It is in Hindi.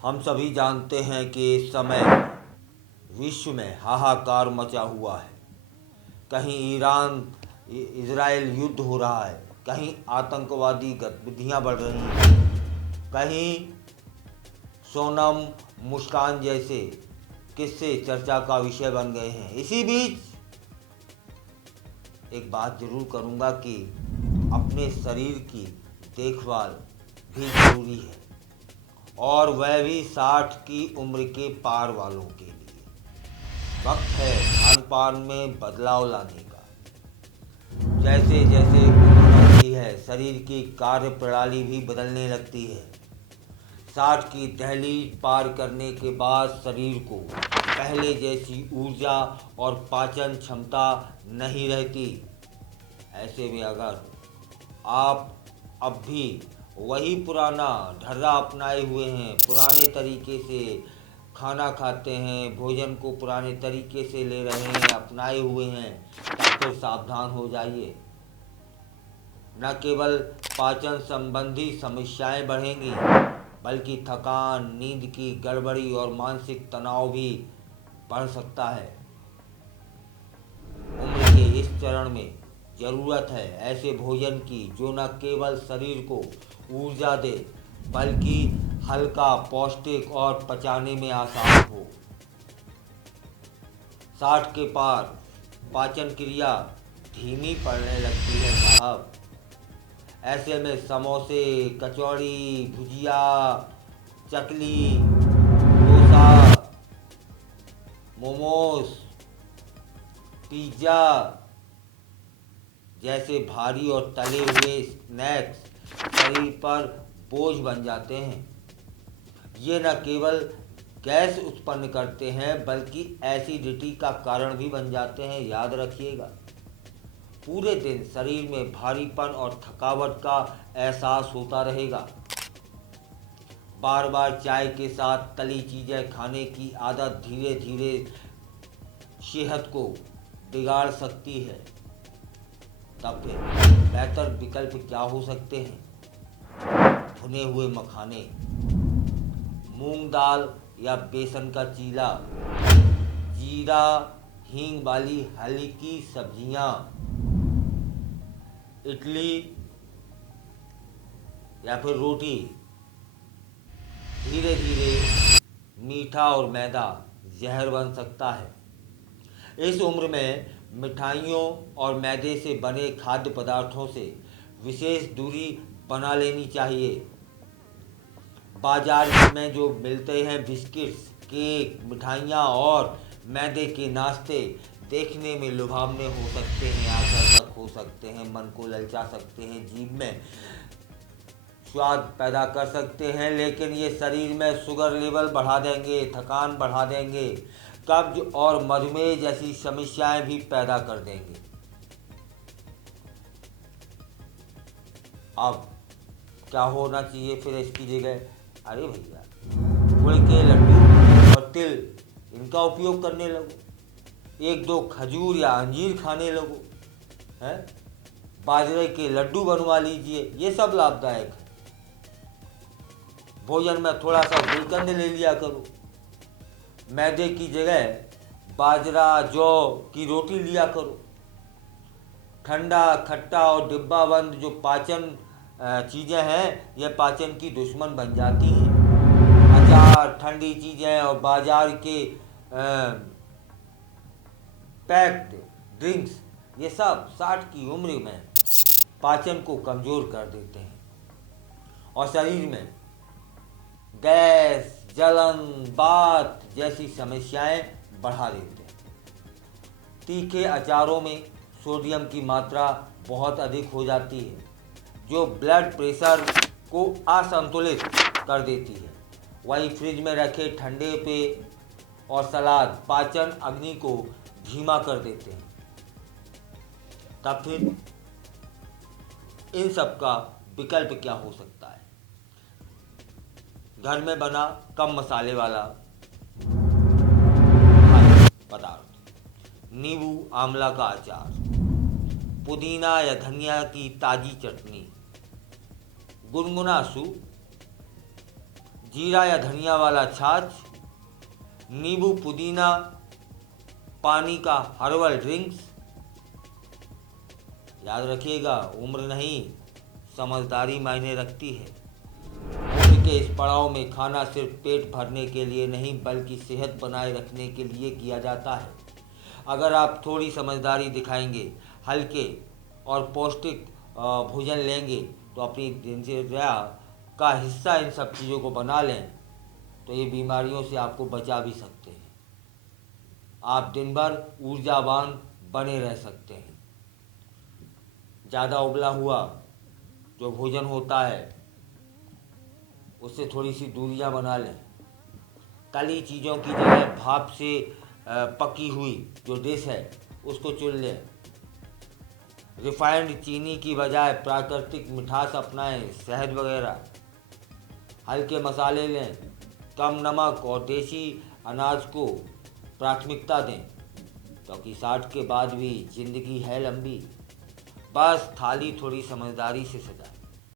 हम सभी जानते हैं कि इस समय विश्व में हाहाकार मचा हुआ है। कहीं ईरान इजराइल युद्ध हो रहा है, कहीं आतंकवादी गतिविधियां बढ़ रही हैं, कहीं सोनम मुस्कान जैसे किस्से चर्चा का विषय बन गए हैं। इसी बीच एक बात जरूर करूंगा कि अपने शरीर की देखभाल भी जरूरी है, और वह भी 60 की उम्र के पार वालों के लिए। वक्त है खान पान में बदलाव लाने का। जैसे जैसे उम्र बढ़ती है, शरीर की कार्य प्रणाली भी बदलने लगती है। 60 की दहलीज पार करने के बाद शरीर को पहले जैसी ऊर्जा और पाचन क्षमता नहीं रहती। ऐसे में अगर आप अब भी वही पुराना ढर्रा अपनाए हुए हैं, पुराने तरीके से खाना खाते हैं, भोजन को पुराने तरीके से ले रहे हैं, अपनाए हुए हैं, तब फिर सावधान हो जाइए। न केवल पाचन संबंधी समस्याएं बढ़ेंगी, बल्कि थकान, नींद की गड़बड़ी और मानसिक तनाव भी बढ़ सकता है। उम्र के इस चरण में जरूरत है ऐसे भोजन की जो न केवल शरीर को ऊर्जा दे, बल्कि हल्का, पौष्टिक और पचाने में आसान हो। 60 के पार पाचन क्रिया धीमी पड़ने लगती है साहब। ऐसे में समोसे, कचौड़ी, भुजिया, चकली, डोसा, मोमोज, पिज्ज़ा जैसे भारी और तले हुए स्नैक्स शरीर पर बोझ बन जाते हैं। ये न केवल गैस उत्पन्न करते हैं, बल्कि एसिडिटी का कारण भी बन जाते हैं। याद रखिएगा, पूरे दिन शरीर में भारीपन और थकावट का एहसास होता रहेगा। बार बार चाय के साथ तली चीज़ें खाने की आदत धीरे धीरे सेहत को बिगाड़ सकती है। तब फिर बेहतर विकल्प क्या हो सकते हैं? भुने हुए मखाने, मूंग दाल या बेसन का चीला, जीरा हींग वाली हल्की सब्जियां, इडली या फिर रोटी। धीरे धीरे मीठा और मैदा जहर बन सकता है। इस उम्र में मिठाइयों और मैदे से बने खाद्य पदार्थों से विशेष दूरी बना लेनी चाहिए। बाजार में जो मिलते हैं बिस्किट्स, केक, मिठाइयाँ और मैदे के नाश्ते देखने में लुभावने हो सकते हैं, आकर्षक हो सकते हैं, मन को ललचा सकते हैं, जीभ में स्वाद पैदा कर सकते हैं, लेकिन ये शरीर में शुगर लेवल बढ़ा देंगे, थकान बढ़ा देंगे, कब्ज और मधुमेह जैसी समस्याएं भी पैदा कर देंगे। अब क्या होना चाहिए फिर इसकी जगह? अरे भैया, गुड़ के लड्डू और तिल, इनका उपयोग करने लगो। एक दो खजूर या अंजीर खाने लगो, है? बाजरे के लड्डू बनवा लीजिए, ये सब लाभदायक है। भोजन में थोड़ा सा गुलकंद ले लिया करो। मैदे की जगह बाजरा, जौ की रोटी लिया करो। ठंडा, खट्टा और डिब्बा बंद जो पाचन चीज़ें हैं, ये पाचन की दुश्मन बन जाती हैं। अचार, ठंडी चीज़ें और बाजार के पैक्ड ड्रिंक्स, ये सब 60 की उम्र में पाचन को कमज़ोर कर देते हैं और शरीर में गैस, जलन, वात जैसी समस्याएं बढ़ा देते हैं। तीखे अचारों में सोडियम की मात्रा बहुत अधिक हो जाती है, जो ब्लड प्रेशर को असंतुलित कर देती है। वहीं फ्रिज में रखे ठंडे पेय और सलाद पाचन अग्नि को धीमा कर देते हैं। तब फिर इन सब का विकल्प क्या हो सकता है? घर में बना कम मसाले वाला पदार्थ, नींबू आंवला का अचार, पुदीना या धनिया की ताज़ी चटनी, गुनगुना सूप, जीरा या धनिया वाला छाछ, नींबू पुदीना पानी का हर्बल ड्रिंक्स। याद रखिएगा, उम्र नहीं समझदारी मायने रखती है। उम्र के इस पड़ाव में खाना सिर्फ पेट भरने के लिए नहीं बल्कि सेहत बनाए रखने के लिए किया जाता है। अगर आप थोड़ी समझदारी दिखाएंगे, हल्के और पौष्टिक भोजन लेंगे तो अपनी दिनचर्या का हिस्सा इन सब चीज़ों को बना लें तो ये बीमारियों से आपको बचा भी सकते हैं। आप दिन भर ऊर्जावान बने रह सकते हैं। ज़्यादा उबला हुआ जो भोजन होता है उससे थोड़ी सी दूरियां बना लें। तली चीज़ों की जगह भाप से पकी हुई जो डिश है उसको चुन लें। रिफाइंड चीनी की बजाय प्राकृतिक मिठास अपनाएं, शहद वगैरह। हल्के मसाले लें, कम नमक और देसी अनाज को प्राथमिकता दें क्योंकि 60 के बाद भी जिंदगी है लंबी। बस थाली थोड़ी समझदारी से सजाएं।